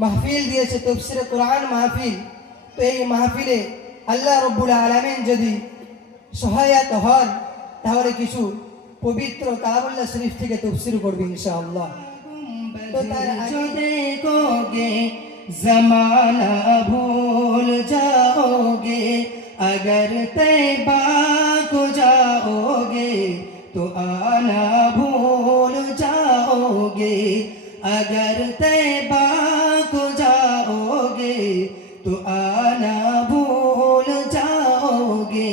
মাহফিল দিয়েছে, তাফসীরে কোরআন মাহফিল। তো এই মাহফিলে আল্লাহ রাব্বুল আলামিন যদি সহায়তা হন তাহলে কিছু পবিত্র কালামুল্লাহ শরীফ থেকে তাফসীর করবে ইনশাআল্লাহ। तो जो देखोगे जमाना भूल जाओगे, अगर तैबा को जाओगे तो आना भूल जाओगे, अगर तैबा को जाओगे तो आना भूल जाओगे।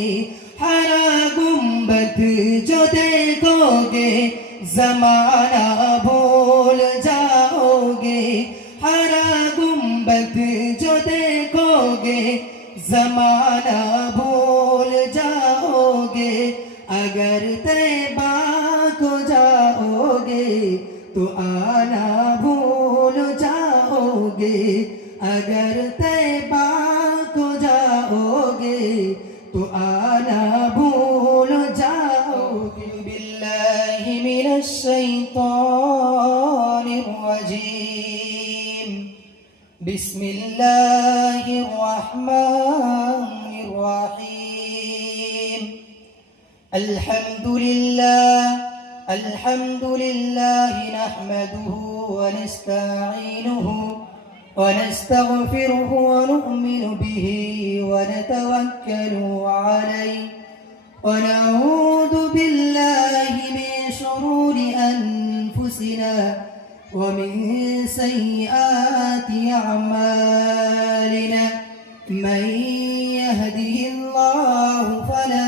हरा गुंबद जो देखोगे जमाना भूल जाओगे, हरा गुंबद जो देखोगे जमाना भूल जाओगे, अगर तैबा को जाओगे तो आना भूल जाओगे, अगर तैबा को जाओगे तो आना भूल जाओगे। बिल्लाहि मिनश शैतानिर रजीम, बिस्मिल्लाहिर रहमानिर रहीम। अल्हम्दुलिल्लाह नहमदुहु व नस्तईनुहु व नस्तगफिरुहु व नु'मिनु बिहि व नतवक्कलु अलैहि व नऊदु बिल्लाहि मिन शुरूरि अनफुसिना व मिन सय्यिआति अअमालिना। मन यहदिहिल्लाहु फला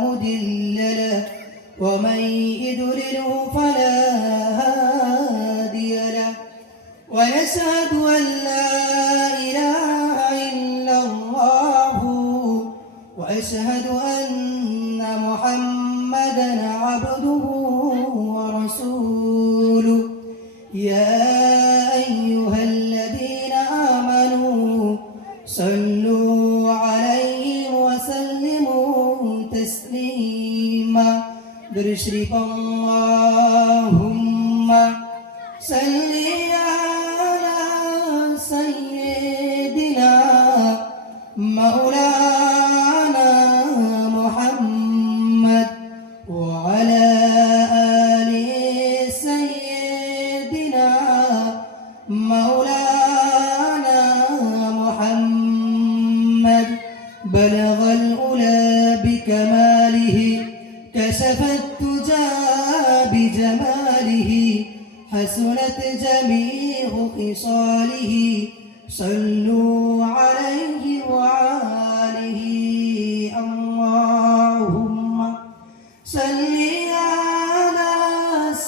मुदिल्ल लहु व मन युद्लिलहु फला हादिय लहु। ونشهد أن لا إله إلا الله وأشهد أن محمدا عبده ورسوله. يا أيها الذين آمنوا صلوا عليه وسلموا تسليما. برشرف اللهم صل على سيدنا مولانا محمد وعلى آل سيدنا مولانا محمد. بلغ العلا بكماله، كشف الدجى بجماله، حسنت جميع خصاله. صلوا عليه وآله. اللهم صل على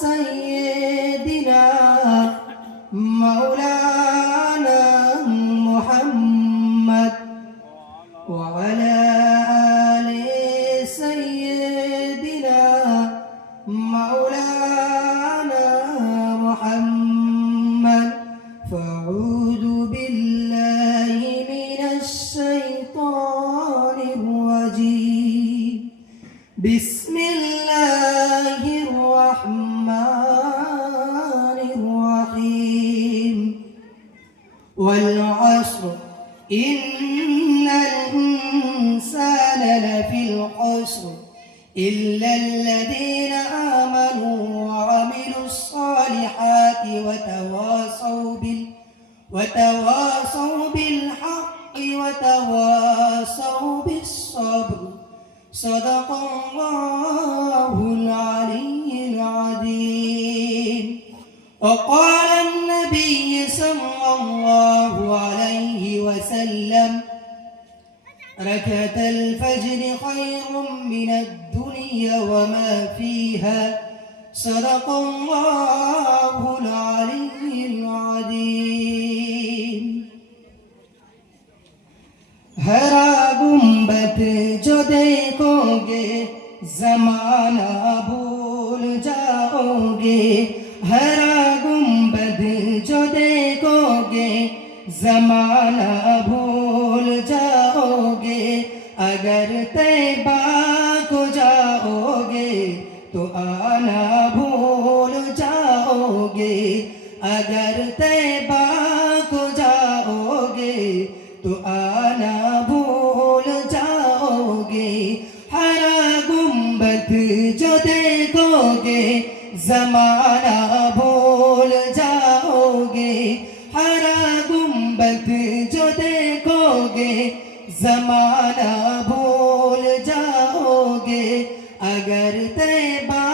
سيدنا مولانا محمد وعلى آل سيدنا مولانا محمد. فأعوذ بالله من الشيطان الرجيم. بسم الله الرحمن الرحيم. والعصر إن الإنسان لفي الخسر إلا الذين آمنوا وعملوا الصالحات وتواصوا بالحق وتواصوا بالصبر. صدق الله العلي العظيم. وقال النبي صلى الله عليه وسلم: ركعة الفجر خير من الدنيا وما فيها. صدق الله العلي العظيم. हरा गुंबद जो देखोगे जमाना भूल जाओगे, हरा गुंबद जो देखोगे जमाना भूल जाओगे, अगर तैबा को जाओगे तो आना भूल जाओगे, अगर तैबा को हरा गुंबद जो देखोगे जमाना भूल जाओगे, अगर तैबा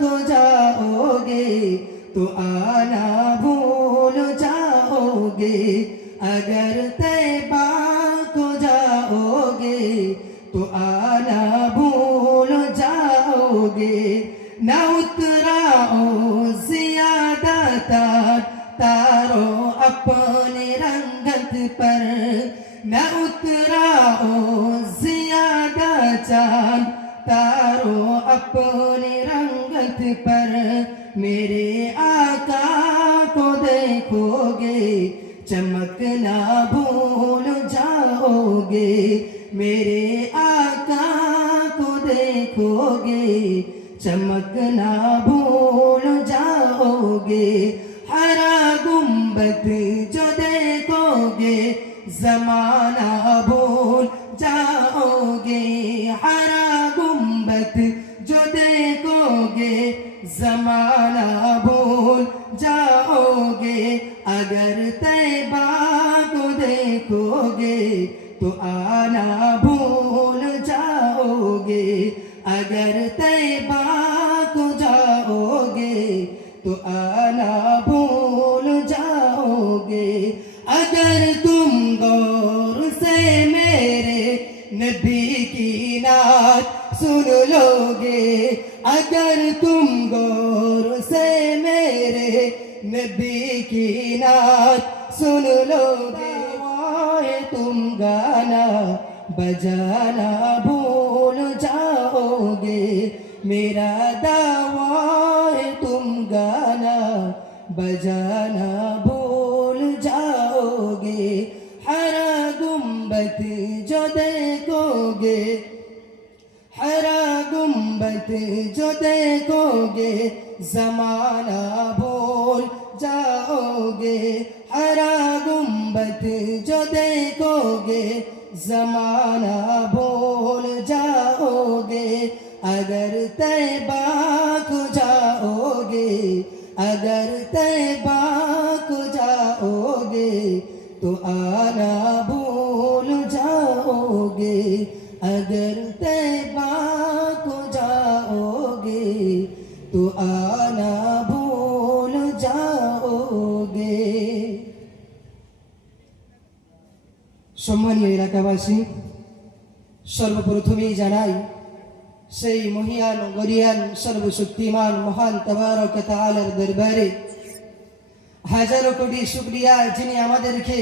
को जाओगे तो आना भूल जाओगे, अगर तैबा को जाओगे तो आना भूल जाओगे। ना उतराओ ज़ियादा तारो अपने रंगत पर, न उतराओ ज़ियादा चांद तारो अपने रंगत पर। मेरे आका को देखोगे चमकना भूल जाओगे, मेरे आका को देखोगे चमकना भूल जाओगे। हरा गुंबद जो देखोगे जमाना भूल जाओगे, हरा गुंबद जो देखोगे जमाना भूल जाओगे, अगर तैबा को देखोगे तो आना भूल जाओगे, अगर तैबा को जाओगे तो आना भूल जाओगे। अगर तुम गौर से मेरे नबी की नात सुन लोगे, अगर तुम गौर से मेरे नबी की नात सुन लोगे, तुम गाना बजाना भूल जाओगे, मेरा दावा है तुम गाना बजाना भूल जाओगे। हरा गुंबद जो देखोगे, हरा गुंबद जो देखोगे जमाना भूल जाओगे, हरा गुंबद जो देखोगे जमाना भूल जाओगे, अगर तैबा को जाओगे, अगर तैबा को जाओगे तो आना भूल जाओगे, अगर तैबा को जाओगे तो आना भूल जाओगे। সম্মানীয় এলাকাবাসী, সর্বপ্রথমেই জানাই সেই মহিয়ান গরিয়ান সর্বশক্তিমান মহান তাবারক তাআলার দরবারে হাজারো কোটি শুকরিয়া, যিনি আমাদেরকে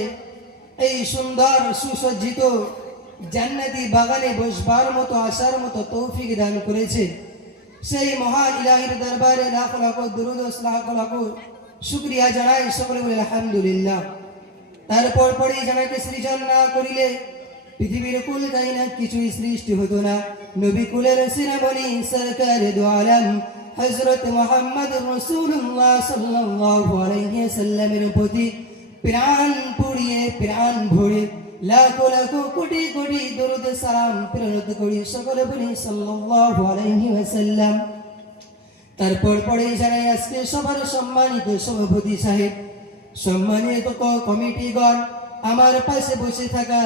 এই সুন্দর সুসজ্জিত জান্নাতি বাগানে বসবার মতো আসার মতো তৌফিক দান করেছে। সেই মহান ইলাহির দরবারে লাখ লাখ দুরূদ ও লাখ লাখ শুকরিয়া জানাই, সকলে বলে আলহামদুলিল্লাহ। তারপর পরেই জানাকে সৃজন না করিলে পৃথিবীর কুল কায়নাত কিছুই সৃষ্টি হতো না। নবী কুলের শিরোমণি সরকার দু আলম হযরত মুহাম্মদুর রাসূলুল্লাহ সাল্লাল্লাহু আলাইহি ওয়াসাল্লামের প্রতি প্রাণ পুড়িয়ে প্রাণ ভরে লাখ লাখ কোটি কোটি দরুদ সালাম প্রেরণ করি, সকলে বলি সাল্লাল্লাহু আলাইহি ওয়াসাল্লাম। তারপর পরেই জানাই আজকে সবার সম্মানিত সভাপতি সাহেব, সম্মানিত কমিটিগণ, আমার পাশে বসে থাকা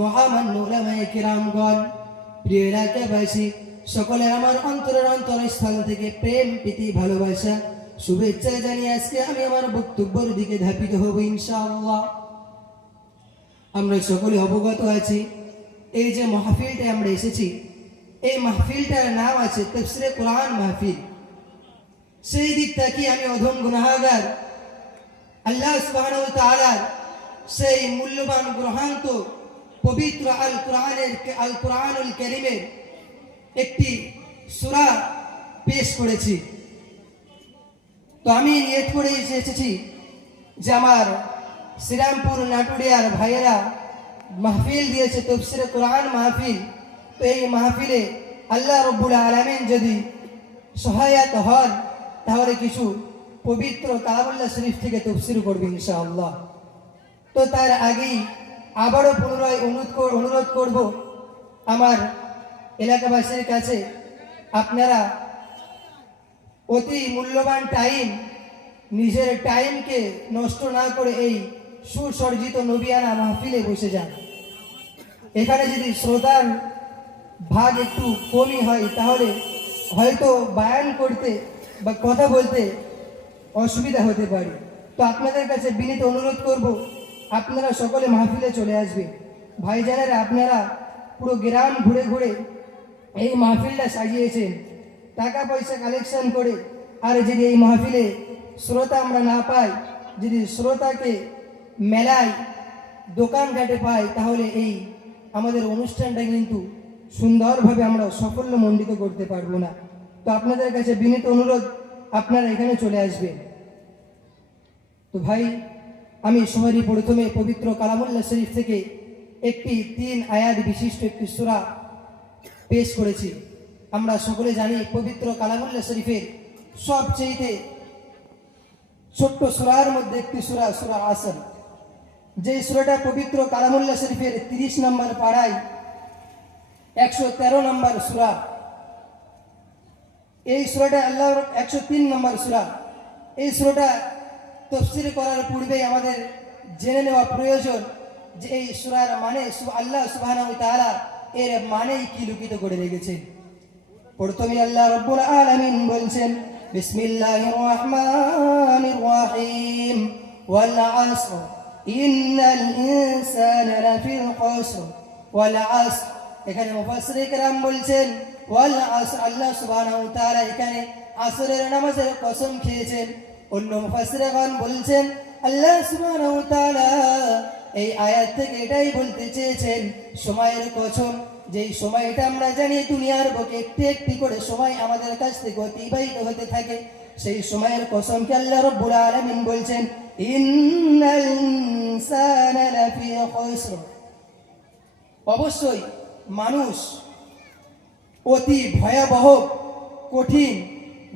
মহামান্য উলামায়ে কিরামগণ, প্রিয় এলাকাবাসী, সকলের আমার অন্তরের অন্তরস্থল থেকে প্রেম প্রীতি ভালোবাসা শুভেচ্ছা জানিয়ে আজকে আমি আমার বক্তব্যের দিকে ধাপিত হব ইনশাআল্লাহ। আমরা সকলে অবগত আছি এই যে মাহফিলটা আমরা এসেছি, এই মাহফিলটার নাম আছে তাফসীরে কোরআন মাহফিল। সেই দিক থেকে আমি অধম গুনাহগার, আল্লাহ সুবহানাহু ওয়া তাআলার সেই মূল্যবান গ্রহান্ত পবিত্র আল কোরআনুল কারীমের একটি সূরা পেশ করেছি। তো আমি নিয়ত করে এসেছি যে আমার শ্রীরামপুর নাটুরিয়ার ভাইয়েরা মাহফিল দিয়েছে তাফসীরে কোরআন মাহফিল, তো এই মাহফিলে আল্লাহ রাব্বুল আলামিন যদি সহায়তা হন তাহলে কিছু পবিত্র কালামুল্লাহ শরীফ থেকে তাফসীর করবে ইনশাআল্লাহ। তো তার আগেই আবারও পুনরায় অনুরোধ করব আমার এলাকাবাসীর কাছে, আপনারা অতি মূল্যবান টাইম নিজের টাইমকে নষ্ট না করে এই সুসজ্জিত নবিয়ানা মাহফিলে বসে যান। এখানে যদি শ্রোতার ভাগ একটু কমই হয় তাহলে হয়তো বায়ান করতে বা কথা বলতে অসুবিধা হতে পারে। তো আপনাদের কাছে বিনীত অনুরোধ করব, আপনারা সকলে মাহফিলে চলে আসবেন। ভাইজানেরা, আপনারা পুরো গ্রাম ঘুরে ঘুরে এই মাহফিলটা সাজিয়েছেন টাকা পয়সা কালেকশন করে। আর যদি এই মাহফিলে শ্রোতা আমরা না পাই, যদি শ্রোতাকে মেলায় দোকানঘাটে পাই, তাহলে এই আমাদের অনুষ্ঠানটা কিন্তু সুন্দরভাবে আমরা সাফল্যমণ্ডিত করতে পারবো না। তো আপনাদের কাছে বিনীত অনুরোধ, আপনারা এখানে চলে আসবেন। তো ভাই, আমি সবারই প্রথমে পবিত্র কালামুল্লাহ শরীফ থেকে একটি 3 আয়াত বিশিষ্ট একটি সূরা পেশ করেছি। আমরা সকলে জানি পবিত্র কালামুল্লাহ শরীফের সবচেয়ে ছোট্ট সূরার মধ্যে একটি সূরা সূরা আসর, যে সূরাটা পবিত্র কালামুল্লাহ শরীফের 30 নম্বর পাড়ায় 113 নম্বর সূরা। এই সূরাটা আল্লাহর 103 নম্বর সূরা। এই সূরাটা তাফসীর করার পূর্বে আমাদের জেনে নেওয়া প্রয়োজন যে এই সূরার মানে আল্লাহ সুবহানাহু ওয়া তাআলা এর মানে কি লুকিত করে রেখেছেন। প্রথমে আল্লাহ রাব্বুল আলামিন বলছেন, বিসমিল্লাহির রহমানির রহিম, ওয়াল আসর ইন্নাল ইনসানা লাফিল খুসর। ওয়াল আসর, এখানে মুফাসসিরে কেরাম বলছেন ওয়াল আসর, আল্লাহ সুবহানাহু ওয়া তাআলা এখানে আসরের নামাজের কসম খেয়েছেন। অন্য মুফাসসিরগণ বলছেন আল্লাহ সুবহানাহু ওয়া তাআলা এই আয়াত থেকে এটাই বলতে চেয়েছেন সময়ের কসম, যেই সময়টা আমরা জানি দুনিয়ার বুকে একটু একটু করে সময় আমাদের কাছ থেকে অতিবাহিত হতে থাকে, সেই সময়ের কসমকে আল্লাহ রাব্বুল আলামিন বলছেন ইন্নাল ইনসানা লাফি খুসর। অবশ্যই মানুষ অতি ভয়াবহ কঠিন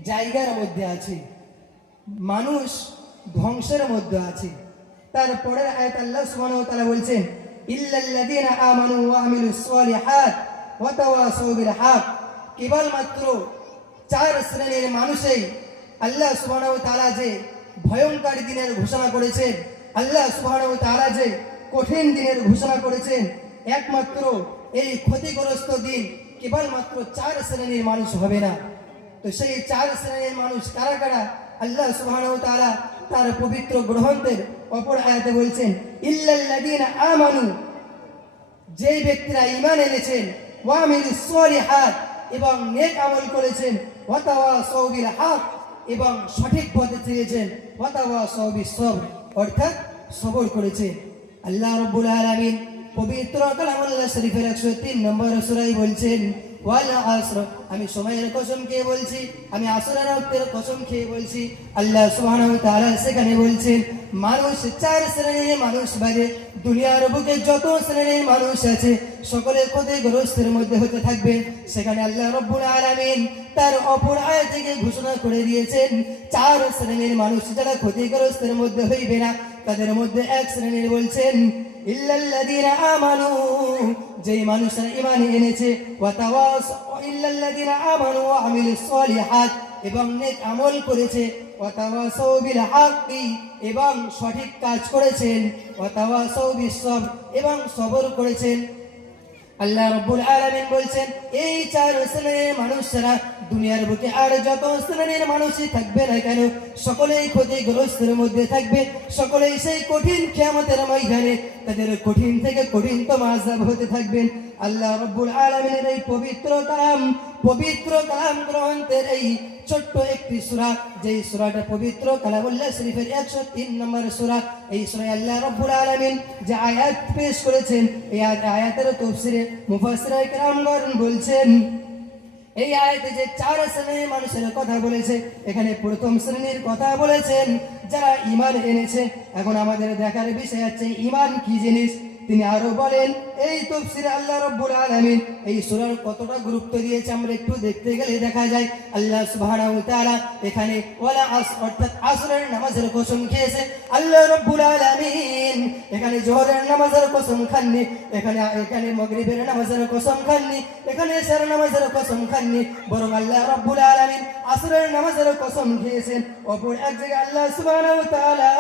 জায়গার মধ্যে আছে, মানুষ ধ্বংসের মধ্যে আছে। তারপরের আয়াত আল্লাহ সুবহানাহু ওয়া তাআলা বলছেন ইল্লাল্লাযীনা আমানু ওয়া আমিলুস সালিহাত ওয়া তাওয়াসাউ বিল হক। কেবলমাত্র 4 শ্রেণীর মানুষই আল্লাহ সুবহানাহু ওয়া তাআলা যে ভয়ঙ্কর দিনের ঘোষণা করেছেন, আল্লাহ সুবহানাহু ওয়া তাআলা যে কঠিন দিনের ঘোষণা করেছেন, একমাত্র এই ক্ষতিগ্রস্ত দিন কেবলমাত্র 4 শ্রেণীর মানুষ হবে না। তো সেই 4 শ্রেণীর মানুষ কারা কারা? আল্লাহ সুবহানাহু ওয়া তাআলা তার পবিত্র গ্রন্থের অপর আয়াতে বলছেন ইল্লাল্লাযীনা আমানু, যেই ব্যক্তিরা ঈমান এনেছেন, ওয়া আমিলুস সালিহাত, এবং নেক আমল করেছেন, ওয়া তাওয়াসাউ বিল হক, এবং সঠিক পথে চলেছেন, ওয়া তাওয়াসাউ বিস সবর, অর্থাৎ সবর করেছেন। আল্লাহ রাব্বুল আলামিন পবিত্র কালামুল্লাহ শরীফের 103 নম্বর সূরায় বলছেন ওয়াল আসর, আমি সময়ের কসম খেয়ে বলছি, আমি আসরের রাতের কসম খেয়ে বলছি। আল্লাহ সুবহানাহু ওয়া তাআলা সেখানে বলছেন মানুষ 4 শ্রেণীর মানুষ বাদে দুনিয়ার বুকে যত শ্রেণীর মানুষ আছে সকলে ক্ষতিগ্রস্তের মধ্যে হতে থাকবে। সেখানে আল্লাহ রাব্বুল আলামিন তার অপর আয়াত থেকে ঘোষণা করে দিয়েছেন 4 শ্রেণীর মানুষ যারা ক্ষতিগ্রস্তের মধ্যে হইবে না, তাদের মধ্যে এক শ্রেণীর বলছেন ইল্লাল্লাযীনা আমানু, যেই মানুষরা ঈমান এনেছে, ওয়া তাওয়াসাউ, ইল্লাল্লাযীনা আমানু ওয়া আমিলুস সালিহাত, এবং নেক আমল করেছে, ওয়া তাওয়াসাউ বিল হাক্কি, এবং সঠিক কাজ করেছেন, ওয়া তাওয়াসাউ বিস সবর, এবং সবর করেছেন। আল্লাহ রাব্বুল আলামিন বলছেন এই 4 শ্রেণীর মানুষরা দুনিয়ার বুকে আর যত শ্রেণীর মানুষই থাকবে না কেন সকলেই ক্ষতিগ্রস্তের মধ্যে থাকবে, সকলেই সেই কঠিন কিয়ামতের ময়দানে তাদের কঠিন থেকে কঠিনতম আযাব হতে থাকবেন। আল্লাহ রাব্বুল আলামিনের এই পবিত্র কালাম গ্রন্থের এই ছোট্ট একটি সূরা, যেই সূরাটা পবিত্র কালামুল্লাহ শরীফের 103 নম্বর সূরা, এই সূরায় আল্লাহ রাব্বুল আলামিন যে আয়াত পেশ করেছেন, এই আয়াতের তাফসীরে মুফাসসিরে কেরামগণ বলছেন এই আয়াতে যে 4 শ্রেণীর মানুষের কথা বলেছে, এখানে প্রথম শ্রেণীর কথা বলেছেন যারা ঈমান এনেছে। এখন আমাদের দেখার বিষয় হচ্ছে ঈমান কি জিনিস। তিনি আরো বলেন, এই তাফসীরে আল্লাহ রাব্বুল আলামিন এই সূরার কতটা গুরুত্ব দিয়েছে আমরা একটু দেখতে গেলে দেখা যায় আল্লাহ সুবহানাহু ওয়া তাআলা এখানে ওয়ালা আসর অর্থাৎ আসরের নামাজের কসম খেয়েছে আল্লাহ রাব্বুল আলামিন। এখানে জোহরের নামাজের কসম খাননি, এখানে মাগরিবের নামাজের কসম খাননি, এখানে এশার নামাজের কসম খাননি, বরং আল্লাহ রাব্বুল আলামিন আসরের নামাজের কসম খেয়েছেন। অপর এক জায়গায় আল্লাহ সুবহানাহু ওয়া তাআলা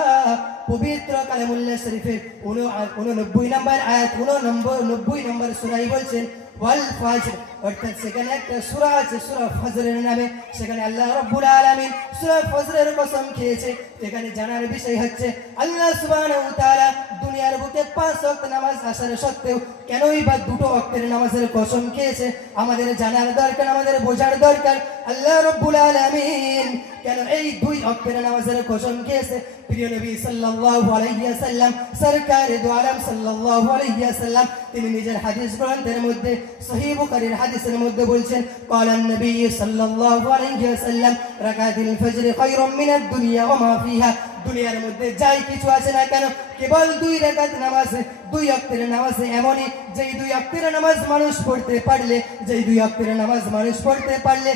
পবিত্র কালামুল্লাহ শরীফের 89 নম্বর আয়াত 90 নম্বর সূরায় বলছেন ওয়াল ফাজর, অর্থাৎ সেখানে একটা সূরা আছে সূরা ফজরের নামে, সেখানে আল্লাহ রাব্বুল আলামিন সূরা ফজরের কসম খেয়েছে। এখানে জানার বিষয় হচ্ছে আল্লাহ সুবহানাহু ওয়া তাআলা দুনিয়ার বুকে 5 ওয়াক্ত নামাজ আসার সত্ত্বেও কেনই বা 2 ওয়াক্তের নামাজের কসম খেয়েছে আমাদের জানার দরকার, আমাদের বোঝার দরকার আল্লাহ রাব্বুল আলামিন কেন এই 2 ওয়াক্তের নামাজের কসম খেয়েছে। প্রিয় নবী সাল্লাল্লাহু আলাইহি ওয়াসাল্লাম সরকারে দু আলম সাল্লাল্লাহু আলাইহি ওয়াসাল্লাম তিনি নিজের হাদিস গ্রন্থের মধ্যে সহিহ বুখারীর হাদিসের মধ্যে বলছেন ক্বালান নবী সাল্লাল্লাহু আলাইহি ওয়াসাল্লাম রাকাতুল ফজর খায়রুম মিনাদ দুনিয়া ওয়া মা ফিহা, দুনিয়ার মধ্যে যাই কিছু আছে না কেন কেবল 2 রাকাত নামাজ, 2 ওয়াক্তের নামাজ এমনই যেই 2 ওয়াক্তের নামাজ মানুষ পড়তে পারলে, যেই 2 ওয়াক্তের নামাজ মানুষ পড়তে পারলে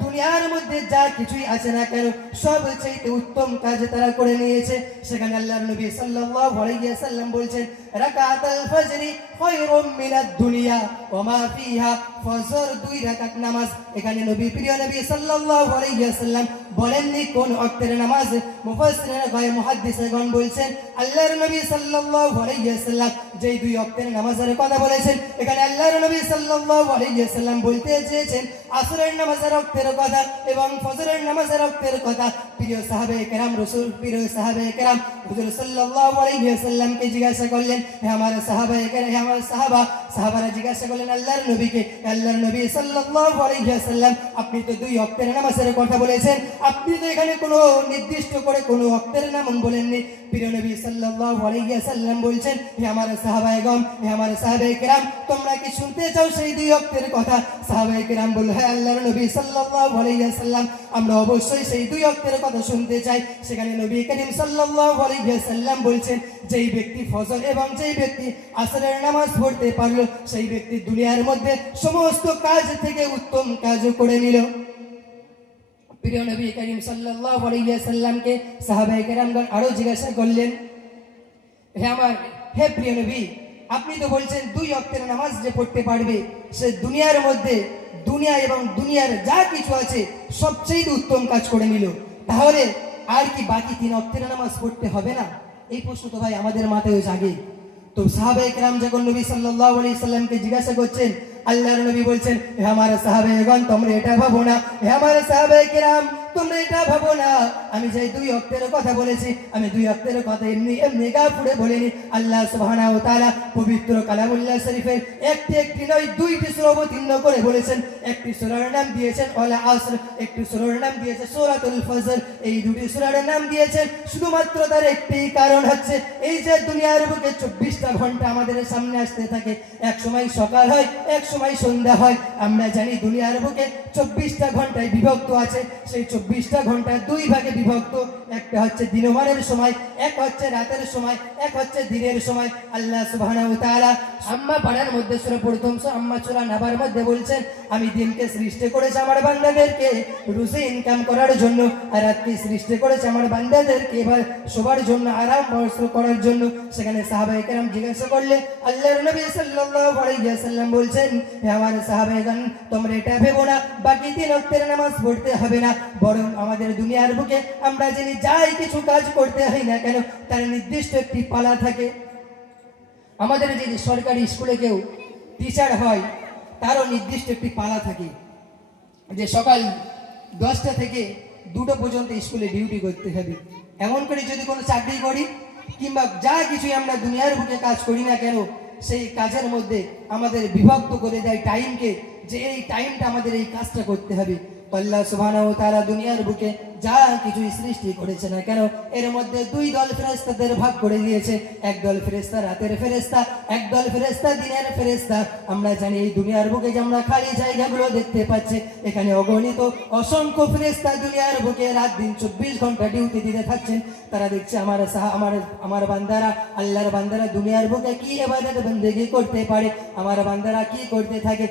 দুনিয়ার মধ্যে যা কিছুই আছে না কেন সবচেয়ে উত্তম কাজ তারা করে নিয়েছে। সেখানে আল্লাহর নবী সাল্লাল্লাহু আলাইহি ওয়াসাল্লাম বলছেন রাকাতুল ফজরি খায়রুম মিনাদ দুনিয়া ওয়া মা ফিহা, ফজর 2 রাকাত নামাজ। এখানে প্রিয় নবী সাল্লাল্লাহু আলাইহি ওয়াসাল্লাম বলেননি কোন ওয়াক্তের নামাজ, মুফাসসিরিন মুহাদ্দিসগণ বলছেন আল্লাহর নবী সাল্লাল্লাহু আলাইহি ওয়াসাল্লাম যেই 2 ওয়াক্তের নামাজের কথা বলেছেন এখানে আল্লাহর নবী সাল্লাল্লাহু আলাইহি ওয়াসাল্লাম বলতে চেয়েছেন আসরের নামাজের ওয়াক্তের কথা এবং ফজরের নামাজের ওয়াক্তের কথা। প্রিয় সাহাবায়ে কেরাম হুজুর সাল্লাল্লাহু আলাইহি ওয়াসাল্লামকে জিজ্ঞাসা করলেন, হে আমার সাহাবায়ে কেরাম, হে আমার সাহাবারা জিজ্ঞাসা করলেন আল্লাহর নবীকে, আল্লাহর নবী সাল্লাল্লাহু আলাইহি ওয়াসাল্লাম আপনি তো 2 ওয়াক্তের নামাজের কথা বলেছেন, আপনি তো এখানে কোনো নির্দিষ্ট করে কোনো ওয়াক্তের নাম বলেননি। প্রিয় নবী সাল্লাল্লাহু আলাইহি ওয়াসাল্লাম বলছেন, হে আমার সাহাবায়েগণ, হে আমার সাহাবায়ে কেরাম, তোমরা কি শুনতে চাও সেই 2 ওয়াক্তের কথা? সাহাবায়ে কেরাম বলল, হে আল্লাহর নবী সাল্লাল্লাহু আলাইহি ওয়াসাল্লাম আমরা অবশ্যই সেই 2 ওয়াক্তের কথা শুনতে চাই। সেখানে নবী করিম সাল্লাল্লাহু আলাইহি ওয়াসাল্লাম বলছেন যেই ব্যক্তি ফজর এবং যেই ব্যক্তি আসরের নামাজ পড়তে পারলো সেই ব্যক্তি দুনিয়ার মধ্যে সমস্ত কাজ থেকে উত্তম কাজ করে নিল। প্রিয় নবী করিম সাল্লাল্লাহু আলাইহি ওয়াসাল্লামকে সাহাবায়ে কেরামগণ আরো জিজ্ঞাসা করলেন, হে প্রিয় নবী আপনি তো বলছেন 2 ওয়াক্তের নামাজ যে পড়তে পারবে সে দুনিয়ার মধ্যে দুনিয়া এবং দুনিয়ার যা কিছু আছে সবচেয়ে উত্তম কাজ করে নিল, তাহলে আর কি বাকি 3 ওয়াক্তের নামাজ পড়তে হবে না? এই প্রশ্ন তো ভাই আমাদের মাথায় জাগে। তো সাহাবায়ে কেরাম যখন নবী সাল্লাল্লাহু আলাইহি সাল্লামকে জিজ্ঞাসা করছেন আল্লাহর নবী বলছেন, হে আমার সাহাবায়েগণ তোমরা এটা ভাবো না, হে আমার সাহাবায়ে কেরাম তোমরা এটা ভাবো না আমি যে 2 ওয়াক্তের কথা বলেছি আমি 2 ওয়াক্তের কথা এমনি গা পুড়ে বলিনি। আল্লাহ সুবহানাহু ওয়া তাআলা পবিত্র কালামুল্লাহ শরীফের একটি নয় 2টি সূরা অবতীর্ণ করে বলেছেন। একটি সূরার নাম দিয়েছেন ওয়াল আসর, একটি সূরার নাম দিয়েছেন সূরাতুল ফজর। এই 2টি সূরার নাম দিয়েছেন শুধুমাত্র তার একটি কারণ হচ্ছে এই যে দুনিয়ার বুকে 24টা ঘন্টা আমাদের সামনে আসতে থাকে, এক সময় সকাল হয় এক সময় সন্ধ্যা হয়। আমরা জানি দুনিয়ার বুকে 24টা ঘন্টায় বিভক্ত আছে, সেই 24টা ঘন্টা 2 ভাগে বিভক্ত, একটা হচ্ছে দিনমানের সময়, এক হচ্ছে রাতের সময়, এক হচ্ছে দিনের সময়। আল্লাহ সুবহানাহু ওয়া তাআলা আম্মা পাড়ার মধ্যে সূরা প্রথম আম্মা সূরা নাবার মধ্যে বলছেন আমি দিনকে সৃষ্টি করেছি আমার বান্দাদেরকে রুজি ইনকাম করার জন্য, আর রাতকে সৃষ্টি করেছি আমার বান্দাদেরকে এবার শোবার জন্য, আরাম করার জন্য। সেখানে সাহাবায়ে কেরাম জিজ্ঞাসা করলে আল্লাহর নবী সাল্লাল্লাহু আলাইহি ওয়াসাল্লাম বলছেন, হে আমার সাহাবায়েগণ তোমরা এটা ভেবো না বাকি 3 ওয়াক্তের নামাজ পড়তে হবে না, বরং আমাদের দুনিয়ার বুকে আমরা জানি যাই কিছু কাজ করতে হয় না কেন তার নির্দিষ্ট একটি পালা থাকে। আমাদের যদি সরকারি স্কুলে কেউ টিচার হয় তারও নির্দিষ্ট একটি পালা থাকে যে সকাল 10টা থেকে 2টা পর্যন্ত স্কুলে ডিউটি করতে হবে। এমন করে যদি কোনো চাকরি করি কিংবা যা কিছুই আমরা দুনিয়ার বুকে কাজ করি না কেন সেই কাজের মধ্যে আমাদের বিভক্ত করে দেয় টাইমকে, যে এই টাইমটা আমাদের এই কাজটা করতে হবে। আল্লাহ সুবহানাহু ওয়া তাআলা দুনিয়ার বুকে যা কিছু সৃষ্টি করেছে না কেন, এর মধ্যে দুই দল ফেরেশতাদের ভাগ করে দিয়েছে। একদল ফেরেশতা রাতের ফেরেশতা, একদল ফেরেশতা দিনের ফেরেশতা। আমরা জানি এই দুনিয়ার বুকে যে আমরা খালি জায়গাগুলো দেখতে পাচ্ছি, এখানে অগণিত অসংখ্য ফেরেশতা দুনিয়ার বুকে রাত দিন 24 ঘন্টা ডিউটি দিতে থাকছেন। তারা দেখছে আমার বান্দারা, আল্লাহর বান্দারা দুনিয়ার বুকে কি ইবাদত বন্দেগী করতে পারে, আমার বান্দারা কি করতে থাকে।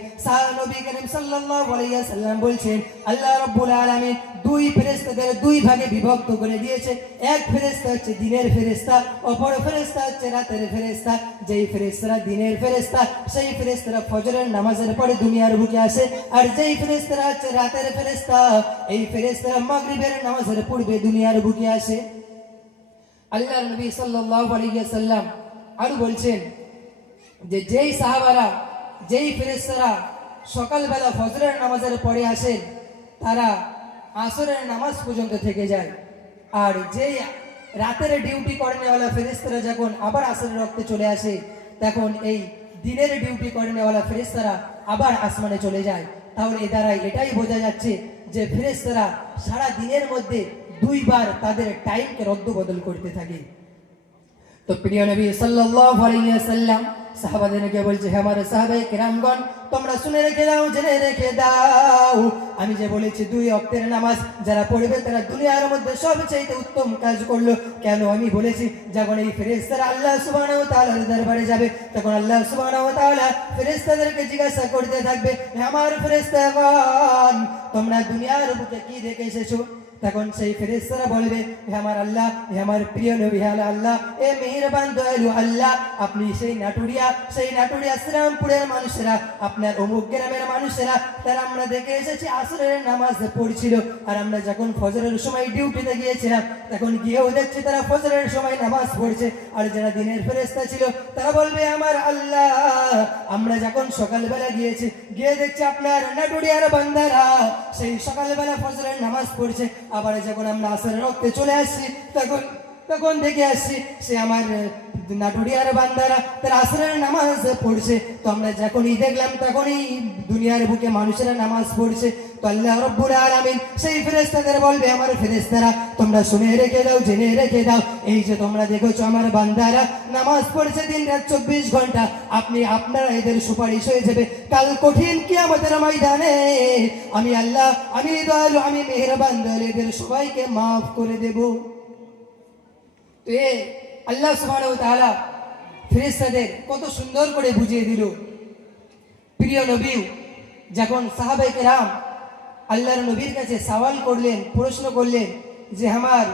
নবী করিম সাল্লাল্লাহু আলাইহি ওয়াসাল্লাম বলছেন, আল্লাহ রাব্বুল আলামিন দুই ফেরেশতাদের দুই ভাগে বিভক্ত করে দিয়েছে। এক ফেরেশতা হচ্ছে দিনের ফেরেশতা, অপর ফেরেশতা হচ্ছে রাতের ফেরেশতা। যেই ফেরেশতারা দিনের ফেরেশতা, সেই ফেরেশতারা ফজরের নামাজের পরে দুনিয়ার বুকে আসে। আর যেই ফেরেশতারা হচ্ছে রাতের ফেরেশতা, এই ফেরেশতারা মাগরিবের নামাজের পূর্বে দুনিয়ার বুকে আসে। আল্লাহর নবী সাল্লাল্লাহু আলাইহি ওয়াসাল্লাম আরো বলছেন যে যেই সাহাবারা, যেই ফেরেশতারা সকালবেলা ফজরের নামাজের পরে আসেন, তারা আসরের নামাজ পর্যন্ত থেকে যায়। আর যেই রাতের ডিউটি করেনেওয়ালা ফেরেশতারা যখন আবার আসরের রক্তে চলে আসে, তখন এই দিনের ডিউটি করেনেওয়ালা ফেরেশতারা আবার আসমানে চলে যায়। তাহলে এ দ্বারাই এটাই বোঝা যাচ্ছে যে ফেরেশতারা সারা দিনের মধ্যে দুইবার তাদের টাইমকে রদ্দবদল করতে থাকে। তো প্রিয় নবী সাল্লাল্লাহু আলাইহি ওয়াসাল্লাম সাহাবাদেরকে বলছে, হে আমার সাহাবায়ে কেরামগণ, তোমরা শুনে রেখে দাও, জেনে রেখে দাও, আমি যে বলেছি দুই ওয়াক্তের নামাজ যারা পড়বে তারা দুনিয়ার মধ্যে সবচেয়ে উত্তম কাজ করলো। কেন আমি বলেছি, যখন এই ফেরেশতারা আল্লাহ সুবহানাহু ওয়া তাআলার দরবারে যাবে, তখন আল্লাহ সুবহানাহু ওয়া তাআলা ফেরেশতাদেরকে জিজ্ঞাসা করতে থাকবে, হে আমার ফেরেশতাগণ, তোমরা দুনিয়ার বুকে কি দেখে এসেছো? তখন সেই ফেরেশতারা বলবে, হে আমার আল্লাহ, হে আমার প্রিয় নবী, হে আল্লাহ, এ মেহেরবান দয়ালু আল্লাহ, আপনি সেই নাটুরিয়া শ্রীরামপুরের মানুষেরা, আপনার অমুক গ্রামের মানুষেরা, তারা আমরা দেখে এসেছি আসরের নামাজ পড়ছিল। আর আমরা যখন ফজরের সময় ডিউটিতে গিয়েছিলাম, তখন গিয়েও দেখছি তারা ফজরের সময় নামাজ পড়ছে। আর যারা দিনের ফেরেশতা ছিল, তারা বলবে, আমার আল্লাহ, আমরা যখন সকালবেলা গিয়েছি, গিয়ে দেখছি আপনার নাটুরিয়ার বান্দারা সেই সকালবেলা ফজরের নামাজ পড়ছে। আবার যখন আমরা আসরের রক্তে চলে আসছি, তখন দেখে আসছি সে আমার নাটুরিয়ার বান্দারা তারা আসরের নামাজ পড়ছে। তো আমরা যখনই দেখলাম, তখনই দুনিয়ার বুকে মানুষেরা নামাজ পড়ছে। তো আল্লাহ রাব্বুল আলামিন সেই ফেরেশতাদের বলবে, আমার ফেরেশতারা, তোমরা শুনে রেখে দাও, জেনে রেখে দাও, এই যে তোমরা দেখেছো আমার বান্দারা নামাজ পড়ছে দিন রাত 24 ঘন্টা, আপনারা এদের সুপারিশ হয়ে যাবে কাল কঠিন কিয়ামতের ময়দানে। আমি আল্লাহ, আমি দয়ালু, আমি মেহেরবান দয়ালু, এদের সবাইকে মাফ করে দেব। তো আল্লাহ সুবহানাহু ওয়া তাআলা ফেরেশতাদের কত সুন্দর করে বুঝিয়ে দিল। প্রিয় নবী যখন সাহাবায়ে কেরাম আল্লাহর নবীর কাছে সওয়াল করলেন, প্রশ্ন করলেন যে, আমার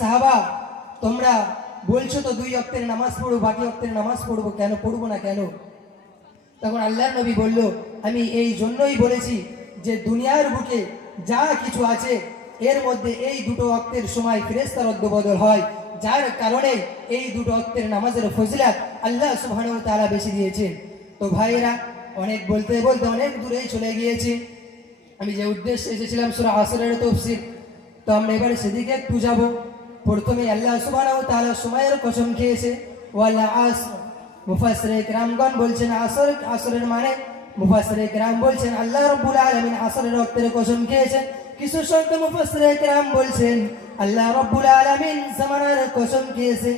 সাহাবা, তোমরা বলছো তো দুই ওয়াক্তের নামাজ পড়ো, বাকি ওয়াক্তের নামাজ পড়বো, কেন পড়বো না কেন? তখন আল্লাহর নবী বলল, আমি এই জন্যই বলেছি যে দুনিয়ার বুকে যা কিছু আছে, এর মধ্যে এই দুটো ওয়াক্তের সময় ফেরেশতার রদ্দবদল হয়, যার কারণে এই দুটো ওয়াক্তের নামাজের ফজিলত আল্লাহ সুবহানাহু ওয়া তাআলা বেশি দিয়েছেন। তো ভাইয়েরা, অনেক বলতে বলতে অনেক দূরেই চলে গিয়েছি। আমি যে উদ্দেশ্যে এসেছিলাম সূরা আসরের তাফসীর, তো আমরা এবারে সেদিকে একটু যাব। প্রথমে আল্লাহ সুবহানাহু ওয়া তাআলা সময়ের কসম খেয়েছে, ওয়াল আসর। মুফাসসিরে কেরামগণ বলছেন আসরের মানে, মুফাসসিরে কেরাম বলছেন আল্লাহ রাব্বুল আলামিন আসরের ওয়াক্তের কসম খেয়েছেন। কিছু সংখ্যক মুফাসসিরে কেরাম বলছেন আল্লাহ রাব্বুল আলামিন জামানার কসম খেয়েছে।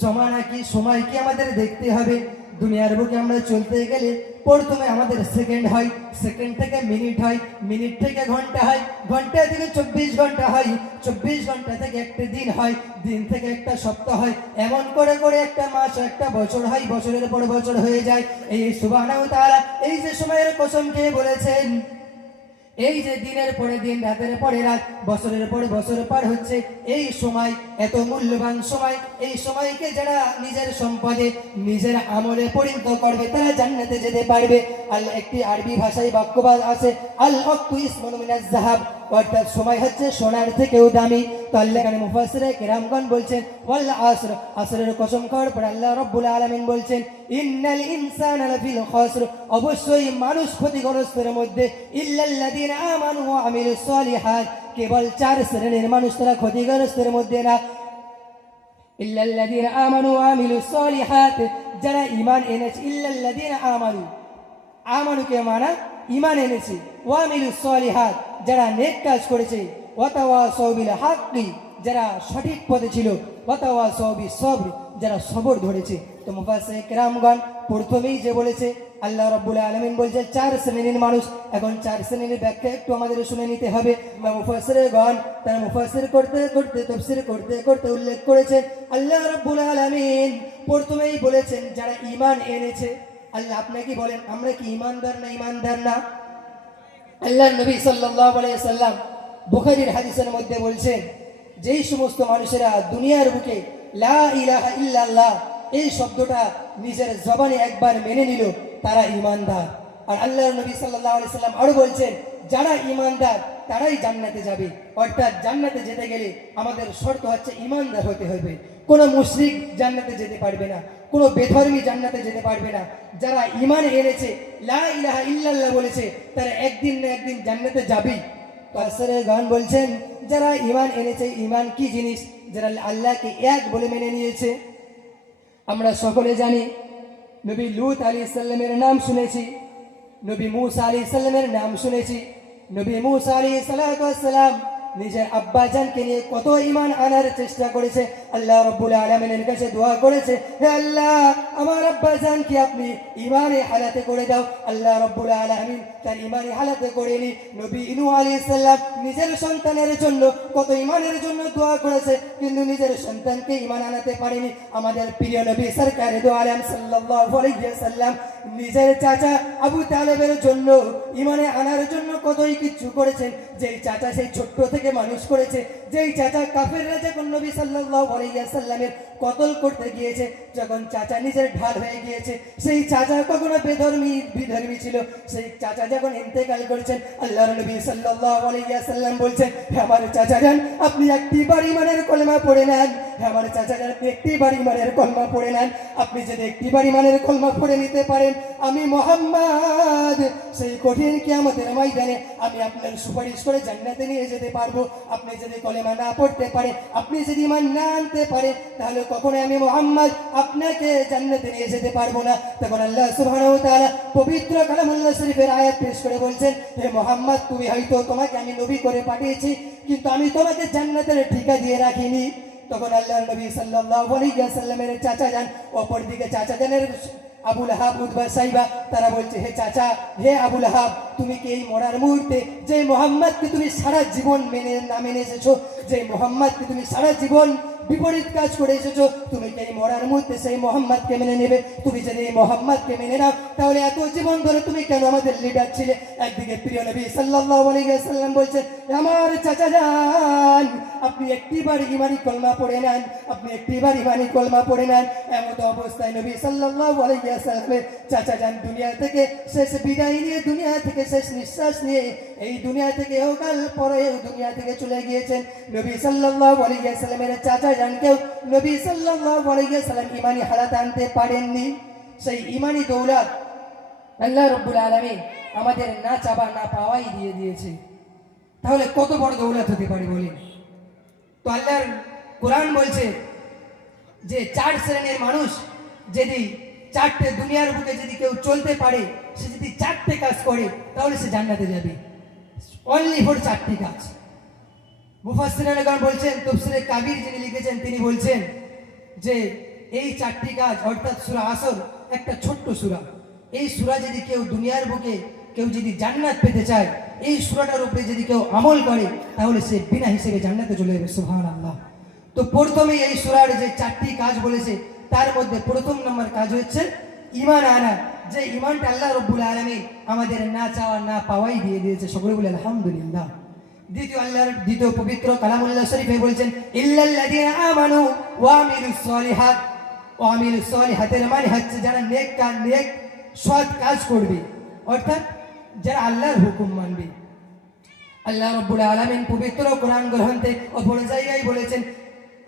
জামানা কি, সময় কি আমাদের দেখতে হবে। দুনিয়ার বুকে আমরা চলতে গেলে প্রথমে আমাদের সেকেন্ড হয়, সেকেন্ড থেকে মিনিট হয়, মিনিট থেকে ঘন্টা হয়, ঘন্টা থেকে 24 ঘন্টা হয়, 24 ঘন্টা থেকে একটা দিন হয়, দিন থেকে একটা সপ্তাহ হয়, এমন করে করে একটা মাস, একটা বছর হয়, বছরের পর বছর হয়ে যায়। এই সুবহানাহু ওয়া তাআলা এই যে সময়ের কসম খেয়ে বলেছেন, এই যে দিনের পরে দিন, রাতের পরে রাত, বছরের পরে বছর পার হচ্ছে, এই সময় এত মূল্যবান সময়, এই সময়কে যারা নিজের সম্পদে, নিজের আমলে পরিণত করবে, তারা জান্নাতে যেতে পারবে। আর একটি আরবি ভাষায় বাক্যবাদ আছে, আল ওয়াক্তু ইসমুন মিনাজ যাহাব, অর্থাৎ সময় হচ্ছে সোনার থেকেও দামি। তো আল্লাহ এখানে মুফাসসিরে কেরামগণ বলছেন ওয়াল আসর, আসরের কসম খাওয়ার পর আল্লাহ রাব্বুল আলামিন বলছেন, ইন্নাল ইনসানা লাফিল খাসর, অবশ্যই মানুষ ক্ষতিগ্রস্তের মধ্যে, ইল্লাল্লাযীনা আমানু ওয়া আমিলুস সালিহাত, কেবল 4 শ্রেণীর মানুষ তারা ক্ষতিগ্রস্তের মধ্যে না। ইল্লাল্লাযীনা আমানু ওয়া আমিলুস সালিহাত, যারা ঈমান এনেছে, ইল্লাল্লাযীনা আমানু, আমানুকে মানা ঈমান এনেছে, ওয়া আমিলুস সালিহাত, যারা নেক কাজ করেছে, ওয়াতাওয়াসাউ বিল হাক্কি, যারা সঠিক পথে ছিল, ওয়াতাওয়াসাউ বিস সবর, যারা সবর ধরেছে। তো মুফাসসিরিন কেরামগণ প্রথমেই যে বলেছে আল্লাহ রাব্বুল আলামিন বলছে 4 শ্রেণীর মানুষ। এখন 4 শ্রেণীর ব্যাখ্যা একটু আমাদের শুনে নিতে হবে। মুফাসসিরগণ তারা মুফাসসির করতে করতে তাফসীর করতে করতে উল্লেখ করেছেন আল্লাহ রাব্বুল আলামিন প্রথমেই বলেছেন যারা ঈমান এনেছে। আল্লাহ আপনাকে বলেন আমরা কি ঈমানদার না ঈমানদার না? আল্লাহর নবী সাল্লাল্লাহু আলাইহি ওয়াসাল্লাম বুখারীর হাদিসের মধ্যে বলছেন যেই সমস্ত মানুষেরা দুনিয়ার বুকে লা ইলাহা ইল্লাল্লাহ এই শব্দটা নিজের জবানে একবার মেনে নিল তারা ঈমানদার। আর আল্লাহর নবী সাল্লাল্লাহু আলাইহি ওয়াসাল্লাম আরো বলছেন যারা ঈমানদার তারাই জান্নাতে যাবে। অর্থাৎ জান্নাতে যেতে গেলে আমাদের শর্ত হচ্ছে ঈমানদার হতে হবে। কোনো মুশরিক জান্নাতে যেতে পারবে না, কোনো বেধর্মী জান্নাতে যেতে পারবে না। যারা ঈমান এনেছে লা ইলাহা ইল্লাল্লাহ বলেছে তারা একদিন না একদিন জান্নাতে যাবেই। গান বলছেন যারা ঈমান এনেছে, ঈমান কি জিনিস? যারা আল্লাহকে এক বলে মেনে নিয়েছে। আমরা সকলে জানি নবী লূত আলাইহিস সালামের নাম শুনেছি, নবী মূসা আলাইহিস সালামের নাম শুনেছি। নবী মূসা আলাইহিস সালাম নিজের আব্বাজানকে নিয়ে কত ঈমান আনার চেষ্টা করেছে। আল্লাহ রাব্বুল আলামিনের কাছে দোয়া করেছে, হে আল্লাহ আমার আব্বাজানকে আপনি ঈমানে হালাতে করে দাও। আল্লাহ রাব্বুল আলামিন তার ঈমানে হালাতে করেনি। নবী নূহ আলাইহিস সালাম নিজের সন্তানের জন্য কত ঈমানের জন্য দোয়া করেছে, কিন্তু নিজের সন্তানকে ঈমান আনাতে পারেনি। আমাদের প্রিয় নবী সরকারে দো আলম সাল্লাল্লাহু আলাইহি ওয়াসাল্লাম নিজের চাচা আবু তালেবের জন্য ঈমানে আনার জন্য কতই কিছু করেছেন। যেই চাচা সেই ছোট্ট থেকে মানুষ করেছে, যেই চাচা কাফেররা যখন নবী সাল্লাল্লাহু আলাইহি ওয়াসাল্লামের কতল করতে গিয়েছে, যখন চাচা নিজের ঢাল হয়ে গিয়েছে, সেই চাচা কখনো বিধর্মী ছিল, সেই চাচা যখন ইন্তেকাল করেছেন আল্লাহর নবী সাল্লাল্লাহু আলাইহি ওয়াসাল্লাম বলছেন হে আমার চাচা যান আপনি একটিবার ঈমানের কলেমা পড়ে নেন। হে আমার চাচা যান আপনি একটিবার ঈমানের কলেমা পড়ে নেন। আপনি যদি একটিবার ঈমানের কলেমা পড়ে নিতে পারেন আমি মুহাম্মদ সেই কঠিন কিয়ামতের ময়দানে আমি আপনার সুপারিশ করে জান্নাতে নিয়ে যেতে পারবো। আপনি যদি কলেমা না পড়তে পারেন, আপনি যদি ঈমান না আনতে পারেন, তাহলে কখনো আমি মুহাম্মদ আপনাকে জান্নাতে নিয়ে যেতে পারবো না। তখন আল্লাহ সুবহানাহু ওয়া তাআলা পবিত্র কালামুল্লাহ শরীফের আয়াত পেশ করে বলছেন হে মুহাম্মদ তুমি হয়তো তোমাকে আমি নবী করে পাঠিয়েছি, কিন্তু আমি তোমাকে জান্নাতের ঠিকা দিয়ে রাখিনি। তখন আল্লাহর নবী সাল্লাল্লাহু আলাইহি ওয়াসাল্লামের চাচা যান, অপরদিকে চাচা জানের আবু লাহাব উতবা সাইবা তারা বলছে হে চাচা, হে আবু লাহাব তুমি কি এই মরার মুহূর্তে যে মোহাম্মদকে তুমি সারা জীবন না মেনে এসেছো, যে মোহাম্মদকে তুমি সারা জীবন বিপরীত কাজ করে এসেছো, তুমি কি এই মরার মুহূর্তে সেই মোহাম্মদকে মেনে নেবে? তুমি যদি এই মোহাম্মদকে মেনে নাও তাহলে এত জীবন ধরে তুমি কেন আমাদের লিডার ছিলে? একদিকে প্রিয় নবী সাল্লাল্লাহু আলাইহি ওয়াসাল্লাম বলছেন আমার চাচা যান আপনি একটিবার ঈমানি কলমা পড়ে নেন, আপনি একটিবার ঈমানি কলমা পড়ে নেন। এমত অবস্থায় নবী সাল্লাল্লাহু আলাইহি ওয়াসাল্লামের চাচা যান দুনিয়া থেকে শেষ বিদায় নিয়ে, দুনিয়া থেকে শেষ নিঃশ্বাস নিয়ে এই দুনিয়া থেকে কাল পরে দুনিয়া থেকে চলে গিয়েছেন। নবী সাল্লাল্লাহু আলাইহি ওয়াসাল্লামের চাচা জানকেও নবী সাল্লাল্লাহু আলাইহি ওয়াসাল্লাম ঈমানি হালাত আনতে পারেননি। সেই ঈমানি দৌলত আল্লাহ রাব্বুল আলামিন আমাদের না চাওয়া না পাওয়াই দিয়ে দিয়েছে। তাহলে কত বড় দৌলত হতে পারে বলেন? তো আল্লাহর কোরআন বলছে যে 4 শ্রেণীর মানুষ যদি 4টে দুনিয়ার বুকে যদি কেউ চলতে পারে, সে যদি 4টে কাজ করে তাহলে সে জান্নাতে যাবে। অনলি ফর 4টি কাজ। মুফাসসিরিনগণ বলছেন, তাফসীরে কাবীর যিনি লিখেছেন তিনি বলছেন যে এই 4টি কাজ অর্থাৎ সূরা আসর একটা ছোট্ট সূরা, এই সূরা যদি কেউ দুনিয়ার বুকে কেউ যদি জান্নাত পেতে চায়, এই সূরাটার উপরে যদি কেউ আমল করে তাহলে সে বিনা হিসেবে জান্নাতে চলে যাবে। সুবহানাল্লাহ। তো প্রথমে এই সূরার যে 4টি কাজ বলেছে তার মধ্যে প্রথম নম্বর কাজ হচ্ছে ঈমান আনা, যে ঈমানটা আল্লাহ রাব্বুল আলামিন আমাদের না চাওয়া না পাওয়াই দিয়ে দিয়েছে। সকলে বলে আলহামদুলিল্লাহ। দ্বিতীয় পবিত্র কালামুল্লাহ শরীফে বলছেন ইল্লাল্লাযীনা আমানু ওয়া আমিলুস সলিহাত। ওয়া আমিলুস সলিহাতের মানে হচ্ছে যারা নেক সৎ কাজ করবে, অর্থাৎ যারা আল্লাহর হুকুম মানবে। আল্লাহ রাব্বুল আলামিন পবিত্র কোরআন গ্রন্থে অপর জায়গায় বলেছেন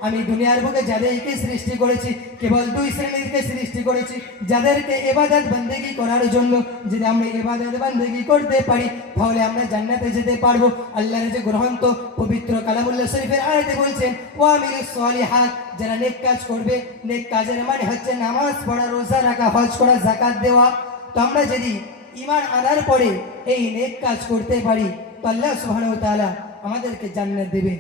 আমি দুনিয়ার বুকে যাদেরকে সৃষ্টি করেছি কেবল 2 শ্রেণীকে সৃষ্টি করেছি, যাদেরকে ইবাদত বন্দেগী করার জন্য। যদি আমরা ইবাদত বন্দেগী করতে পারি তাহলে আমরা জান্নাতে যেতে পারবো। আল্লাহর যে গ্রন্থ পবিত্র কালামুল্লাহ শরীফের আয়াতে বলছেন ওয়া আমিলুস সলিহাত, যারা নেক কাজ করবে। নেক কাজের মানে হচ্ছে নামাজ পড়া, রোজা রাখা, হজ করা, যাকাত দেওয়া। তো আমরা যদি ঈমান আনার পরে এই নেক কাজ করতে পারি তো আল্লাহ সুবহানাহু ওয়া তাআলা আমাদেরকে জান্নাত দেবেন।